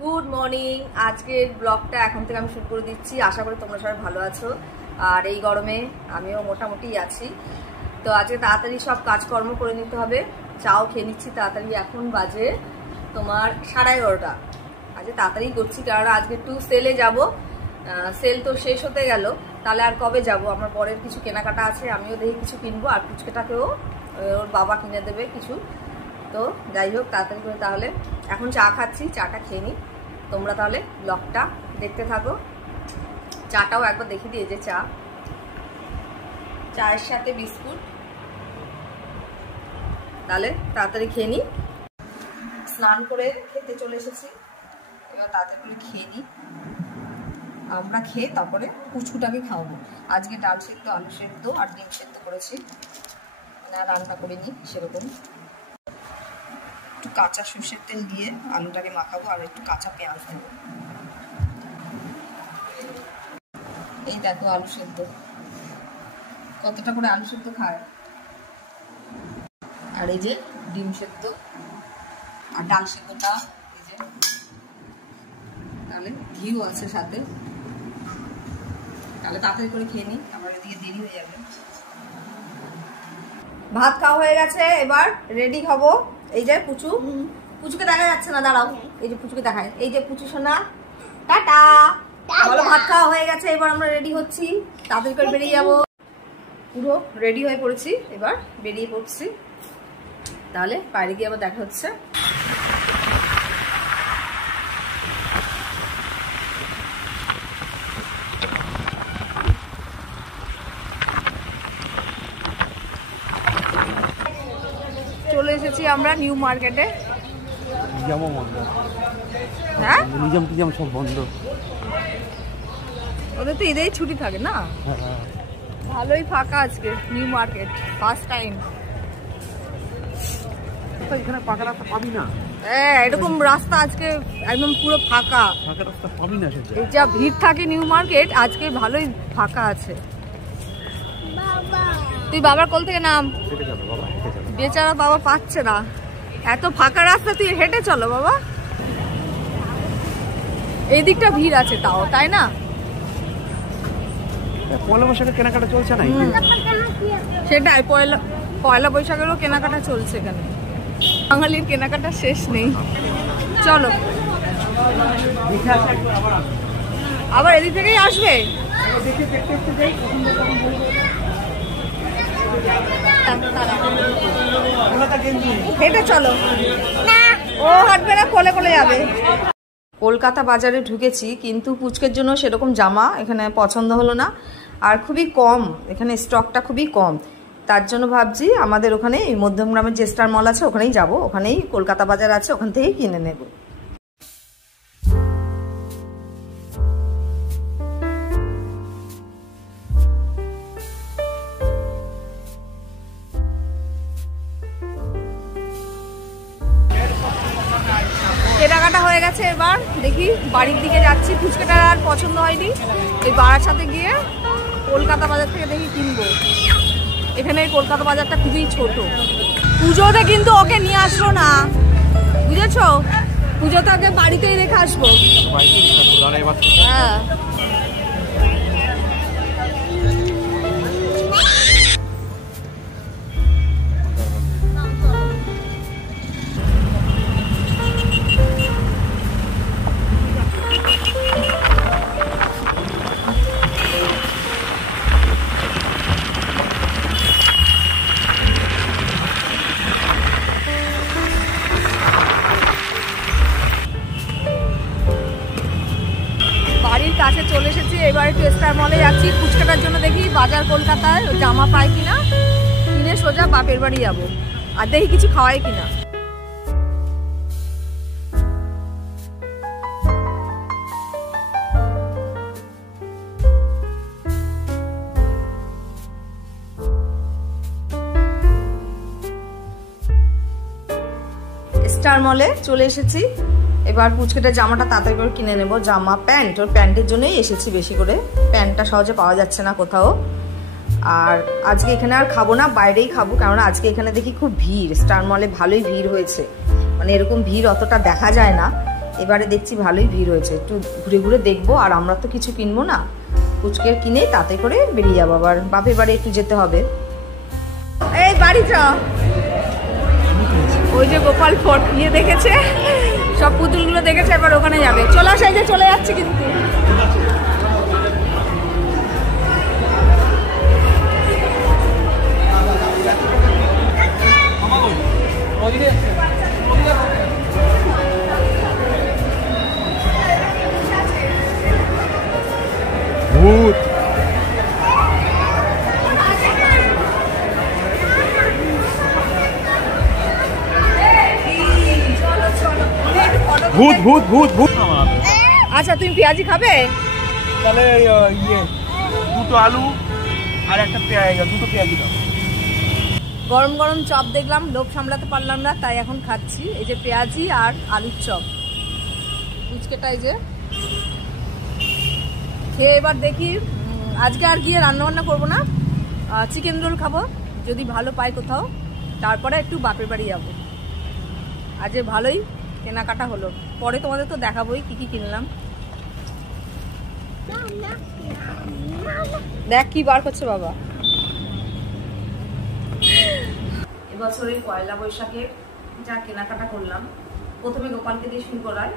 Good morning. আজকের ব্লগটা এখন থেকে আমি শুরু করে দিচ্ছি। আশা করি তোমরা সবাই ভালো আছো, আর এই গরমে আমিও মোটামুটি আছি। তো আজকে তাড়াতাড়ি সব কাজকর্ম করে নিতে হবে। চাও খেয়ে নিচ্ছি তাড়াতাড়ি। এখন বাজে তোমার 11:30। আজকে তাড়াতাড়ি করছি কারণ আজকে একটু সেলে যাব। সেল তো শেষ হতে গেল, তাহলে আর কবে যাব। আমার পরের কিছু কেনাকাটা আছে, আমিও দেখি কিছু কিনবো, আর পুচকেটাকেও ওর বাবা কিনে দেবে কিছু। তো যাই হোক তাড়াতাড়ি করে তাহলে এখন চা খাচ্ছি, চাটা খেয়ে নিই। তোমরা তাহলে ব্লগটা দেখতে থাকো। চাটাও একবার দেখিয়ে দিয়ে, যে চায়ের সাথে বিস্কুট। তাহলে তাড়াতাড়ি খেয়ে নিই। স্নান করে খেতে চলে এসেছি, এবার তাড়াতাড়ি করে খেয়ে নিই। আমরা খেয়ে তারপরে পুচকুটাকে খাওয়াবো। আজকে ডাল সেদ্ধ, আলু সেদ্ধ আর ডিম সেদ্ধ করেছি, না রান্না করিনি সেরকম। একটু কাঁচা সর্ষের তেল দিয়ে আলুটাকে মাখাবো, আর একটু কাঁচা পেঁয়াজ দেবো। এই দেখো আলু সেদ্ধ, কতটা করে আলু সেদ্ধ খায়। আর এই যে ডিম সেদ্ধ আর ডাল সেদ্ধটা, এই যে তাহলে ঘিও আছে সাথে। তাহলে তাড়াতাড়ি করে খেয়ে নিই, আমার এদিকে দেরি হয়ে যাবে। ভাত খাওয়া হয়ে গেছে, এবার রেডি হব। এই যে পুচুকে দেখা যাচ্ছে না, দাঁড়াও। এই যে পুচুকে দেখায়, এই যে পুচু সোনা, টাটা বলো। ভাত খাওয়া হয়ে গেছে, এবার আমরা রেডি হচ্ছি, তাড়াতাড়ি করে বেরিয়ে যাবো। পুরো রেডি হয়ে পড়েছি, এবার বেরিয়ে পড়ছি। তাহলে বাইরে গিয়ে আবার দেখা হচ্ছে। চলে এসেছি আমরা নিউ মার্কেটে। হ্যাঁ, নিজাম সব বন্ধ। ওদের তো ঈদেই ছুটি থাকে না। ভালোই ফাঁকা আজকে নিউ মার্কেট, ফার্স্ট টাইম। এখানে পাকা রাস্তা পাবি না। হ্যাঁ, এরকম রাস্তা আজকে একদম পুরো ফাঁকা। ফাঁকা রাস্তা পাবি না। এই যা ভিড় থাকে নিউ মার্কেট, আজকে ভালোই ফাঁকা আছে। তুই বাবার কোল থেকে নাম। বেচারা বাবা পাচ্ছে না, এত ফাঁকা রাস্তা, তুই হেঁটে চলো বাবা। এই দিকটা ভিড় আছে তাও, তাই না? পয়লা বৈশাখের কেনাকাটা চলছে না? সেটাই, পয়লা বৈশাখেরও কেনাকাটা চলছে এখানে। বাঙালির কেনাকাটা শেষ নেই। চলো, আবার এদিক থেকেই আসবে। হেঁটে চলো, ও হাঁটবে না, কোলে কোলে যাবে। কলকাতা বাজারে ঢুকেছি, কিন্তু পুচকের জন্য সেরকম জামা এখানে পছন্দ হলো না, আর খুবই কম এখানে, স্টকটা খুবই কম। তার জন্য ভাবছি আমাদের ওখানে এই মধ্যমগ্রামের যে স্টার মল আছে ওখানেই যাব, ওখানেই কলকাতা বাজার আছে, ওখান থেকেই কিনে নেব। কেনাকাটা হয়ে গেছে, এবার দেখি বাড়ির দিকে যাচ্ছি। ফুচকাটা আর পছন্দ হয়নি, এই বাড়ার সাথে গিয়ে কলকাতা বাজার থেকে দেখি কিনবো। এখানে কলকাতা বাজারটা খুবই ছোট। পুজোতে কিন্তু ওকে নিয়ে আসলো না, বুঝেছো? পুজোতে ওকে বাড়িতেই রেখে আসবো। হ্যাঁ, কাছে চলে এসেছি। এবার একটু স্টার মলে যাচ্ছি, ফুচকাটার জন্য দেখি বাজার কলকাতায় জামা পাই কিনা, কিনে সোজা বাপের বাড়ি যাবো, আর দেখি কিছু খাওয়াই কিনা। স্টার মলে চলে এসেছি, এবার পুচকেটার জামাটা তাড়াতাড়ি করে কিনে নেব। জামা প্যান্ট, ওর প্যান্টের জন্যই এসেছি বেশি করে, প্যান্টটা সহজে পাওয়া যাচ্ছে না কোথাও। আর আজকে এখানে আর খাবো না, বাইরেই খাবো, কারণ আজকে এখানে দেখি খুব ভিড়। স্টার মলে ভালোই ভিড় হয়েছে, মানে এরকম ভিড় অতটা দেখা যায় না। এবারে দেখছি ভালোই ভিড় হয়েছে, একটু ঘুরে ঘুরে দেখবো। আর আমরা তো কিছু কিনবো না, ফুচকে কিনে তাতে করে বেরিয়ে যাবো, আবার বাপের বাড়ি একটু যেতে হবে। এই বাড়ি চ, ওই যে গোপাল ফোর্ট নিয়ে দেখেছে, সব পুতুলগুলো দেখেছে, এবার ওখানে যাবে। চলে আসে, যে চলে যাচ্ছে কিন্তু। ভূত ভূত ভূত ভূত ভূত। আচ্ছা তুমি পেঁয়াজি খাবে? তাহলে ইয়ে দুটো আলু আর একটা পেঁয়াজ, দুটো পেঁয়াজি দাও। গরম গরম চপ দেখলাম, লোভ সামলাতে পারলাম না, তাই এখন খাচ্ছি। এই যে পেঁয়াজি আর আলুর চপ, ফুচকেটা এই যে খেয়ে এবার দেখি। আজকে আর গিয়ে রান্নাবান্না করবো না, চিকেন রোল খাবো যদি ভালো পাই কোথাও, তারপরে একটু বাপের বাড়ি যাবো। আজ ভালোই কেনাকাটা হলো, পরে তোমাদের তো দেখাবোই কি কি কিনলাম। দেখ কি বার করছে বাবা। এবছরে পয়লা বৈশাখে যা কেনাকাটা করলাম, প্রথমে গোপালকে দিয়ে শুরু করায়।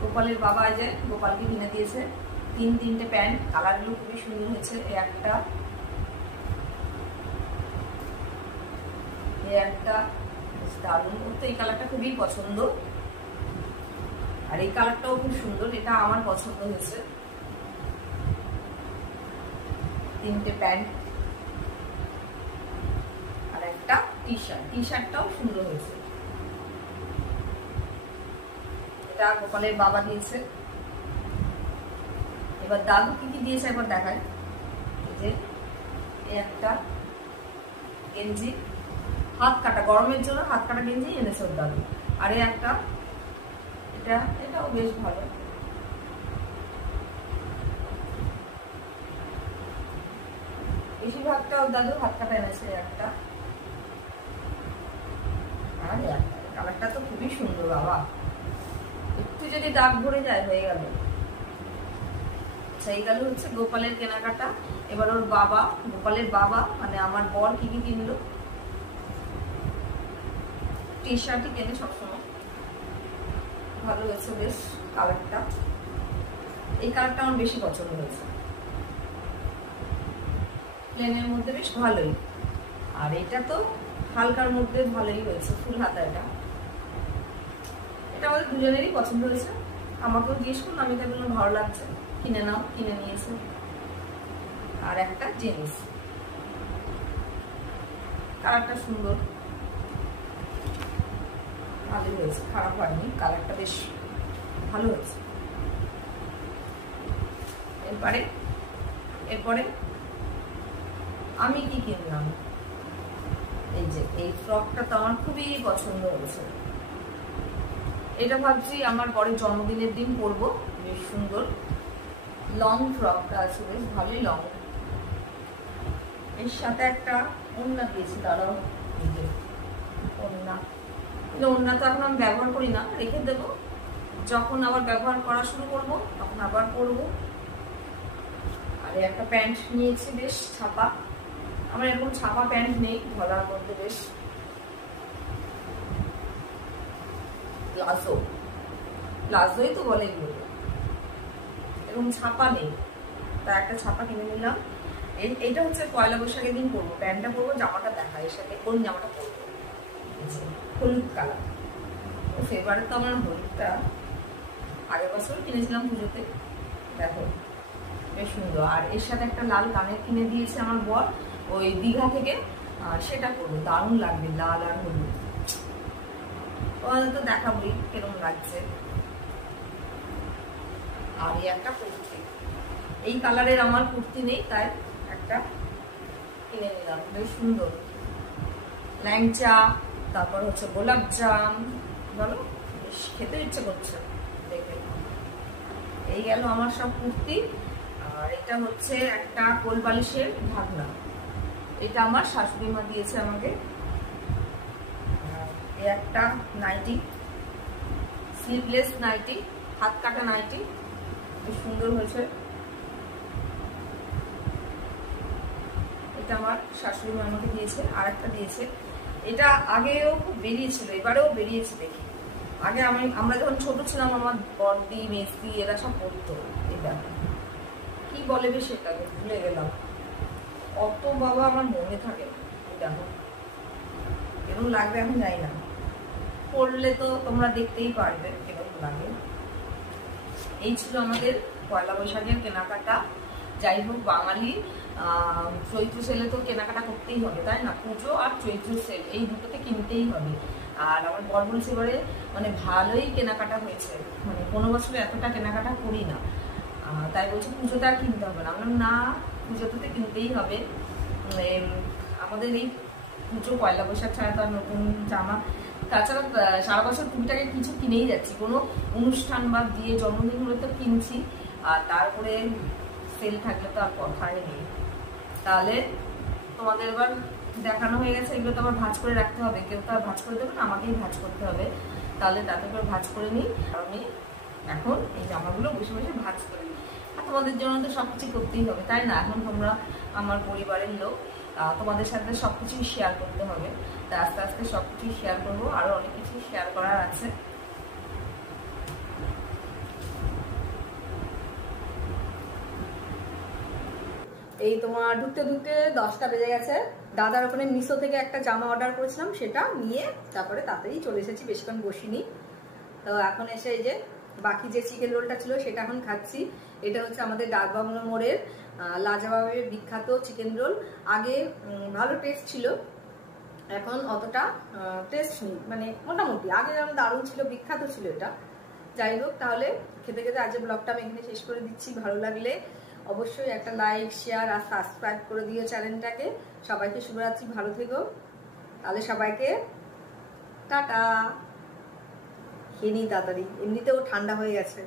গোপালের বাবা যে গোপালকে কিনে দিয়েছে তিনটে প্যান্ট, কালারগুলো খুবই সুন্দর হয়েছে। এই একটা দারুণ, তো এই কালারটা খুবই পছন্দ, আর এই কালারটাও খুব সুন্দর, এটা আমার পছন্দ হয়েছে। তিনটে প্যান্ট আর একটা টি শার্ট, টি শার্টটাও সুন্দর হয়েছে। এটা গোপালের বাবা দিয়েছে। এবার দাদু কি কি দিয়েছে একবার দেখায়। এই যে এই একটা গেঞ্জি, হাত কাটা, গরমের জন্য হাত কাটা গেঞ্জি এনেছে ওর দাদু। আর এই একটা, এটাও বেশ ভালো। বেশিরভাগটা ওর দাদু হাত কাটা এনেছে একটা। আর কালারটা তো খুবই সুন্দর বাবা, একটু যদি দাগ ভরে যায় হয়ে গেল। সেই গেল হচ্ছে গোপালের কেনাকাটা। এবার ওর বাবা, গোপালের বাবা মানে আমার বর কি কি কিনলো। টি শার্টই কেনে সবসময়, ভালো হয়েছে বেশ কালারটা। এই কালারটা আমার বেশি পছন্দ হয়েছে, প্লেনের মধ্যে বেশ ভালোই। আর এটা তো হালকার মধ্যে ভালোই হয়েছে, ফুল হাতা। এটা আমাদের দুজনেরই পছন্দ হয়েছে, আমাকেও জিজ্ঞেস করলো, আমি তাই বললাম ভালো লাগছে, কিনে নাও, কিনে নিয়েছে। আর একটা জিন্স, কালারটা সুন্দর, ভালোই হয়েছে, খারাপ হয়নি, কালারটা বেশ ভালো হয়েছে। এরপরে আমি কি কিনলাম, এই যে এই ফ্রকটা তো আমার খুবই পছন্দ হয়েছে। এটা ভাবছি আমার বরের জন্মদিনের দিন পরবো, বেশ সুন্দর লং ফ্রকটা আছে, বেশ ভালোই লং। এর সাথে একটা ওড়না দিয়েছি, দাঁড়াও, ওড়না তো এখন আমি ব্যবহার করি না, রেখে দেবো, যখন আবার ব্যবহার করা শুরু করবো তখন আবার পরবো। আর একটা প্যান্ট নিয়েছি বেশ ছাপা, আমার এরকম ছাপা প্যান্ট নেই, ধরার মধ্যে বেশ প্লাজোই তো বলে এগুলো, এরকম ছাপা নেই, তা একটা ছাপা কিনে নিলাম। এইটা হচ্ছে পয়লা বৈশাখের দিন পরবো, প্যান্টটা পরবো, জামাটা দেখা, এর সাথে কোন জামাটা পরবো, হলুদ কালার। ফেভারিট তো আমার হলুদটা, আগের বছর কিনেছিলাম পুজোতে, দেখো বেশ সুন্দর। আর এর সাথে একটা লাল কানের কিনে দিয়েছে আমার বর ওই দীঘা থেকে, সেটা করবো, দারুণ লাগবে, লাল আর হলুদ। ওদের তো দেখাবই কিরকম লাগছে। আর এই একটা কুর্তি, এই কালারের আমার কুর্তি নেই, তাই একটা কিনে নিলাম, বেশ সুন্দর, ল্যাংচা, তারপর হচ্ছে গোলাপ জাম, বলো বেশ খেতে ইচ্ছে করছে দেখে। এই গেল আমার সব কুর্তি। আর এটা হচ্ছে একটা কোল বালিশের ঢাকনা, এটা আমার শাশুড়ি মা দিয়েছে আমাকে। এই একটা নাইটি স্লিভলেস নাইটি, হাত কাটা নাইটি, বেশ সুন্দর হয়েছে। এটা আমার শাশুড়ি মা আমাকে দিয়েছে, আর একটা দিয়েছে। এটা আগেও খুব বেরিয়েছিল, এবারেও বেরিয়েছে দেখি। আগে আমরা যখন ছোট ছিলাম আমার বড়দি মেসদি এরা সব পড়তো। এটা কি বলে বেশ সেটাকে ভুলে গেলাম, অত বাবা আমার মনে থাকে না। দেখো এরকম লাগবে, এখন যাই না, পড়লে তো তোমরা দেখতেই পারবে এরকম লাগে। এই ছিল আমাদের পয়লা বৈশাখের কেনাকাটা। যাই হোক, বাঙালি চৈত্র সেলে তো কেনাকাটা করতেই হবে, তাই না? পুজো আর চৈত্র সেল এই দুটোতে কিনতেই হবে। আর আমার বর বলছে এবারে মানে ভালোই কেনাকাটা হয়েছে, মানে কোনো বছর এতটা কেনাকাটা করি না, তাই বলছে পুজোতে আর কিনতে হবে না। আমরা না, পুজোতে কিনতেই হবে। আমাদের এই পুজো পয়লা বৈশাখ ছাড়া তো আর নতুন জামা, তাছাড়া সারা বছর টুকিটাকে কিছু কিনেই যাচ্ছি, কোনো অনুষ্ঠান বা দিয়ে জন্মদিন হলে তো কিনছি, আর তারপরে সেল থাকলে তো আর কথাই নেই। তাহলে তোমাদের এবার দেখানো হয়ে গেছে, এগুলো তো আবার ভাঁজ করে রাখতে হবে, কেউ তো আর ভাঁজ করে দেবে না, আমাকেই ভাঁজ করতে হবে। তাহলে তাতে করে ভাঁজ করে নিই, আর আমি এখন এই জামাগুলো বসে বসে ভাঁজ করে নিই। আর তোমাদের জন্য তো সবকিছু করতেই হবে, তাই না? এখন তোমরা আমার পরিবারের লোক, তোমাদের সাথে সবকিছুই শেয়ার করতে হবে। তা আস্তে আস্তে সবকিছুই শেয়ার করবো, আরো অনেক কিছু শেয়ার করার আছে। এই তোমার ঢুকতে ঢুকতে 10টা বেজে গেছে। দাদার ওখানে মিশো থেকে একটা জামা অর্ডার করেছিলাম, সেটা নিয়ে তারপরে তাড়াতাড়ি চলে এসেছি, বেশিক্ষণ বসিনি। তো এখন এসে এই যে বাকি যে চিকেন রোলটা ছিল সেটা এখন খাচ্ছি। এটা হচ্ছে আমাদের ডাকবাংলো মোড়ের লাজবাবের বিখ্যাত চিকেন রোল। আগে ভালো টেস্ট ছিল, এখন অতটা টেস্ট নেই, মানে মোটামুটি। আগে যেমন দারুণ ছিল, বিখ্যাত ছিল এটা। যাই হোক, তাহলে খেতে খেতে আজকে ব্লগটা আমি এখানে শেষ করে দিচ্ছি। ভালো লাগলে অবশ্যই একটা লাইক, শেয়ার আর সাবস্ক্রাইব করে দিও চ্যানেলটাকে। সবাইকে শুভরাত্রি, ভালো থেকো। তাহলে সবাইকে টাটা। খেয়ে নিই তাড়াতাড়ি, এমনিতেও ঠান্ডা হয়ে গেছে।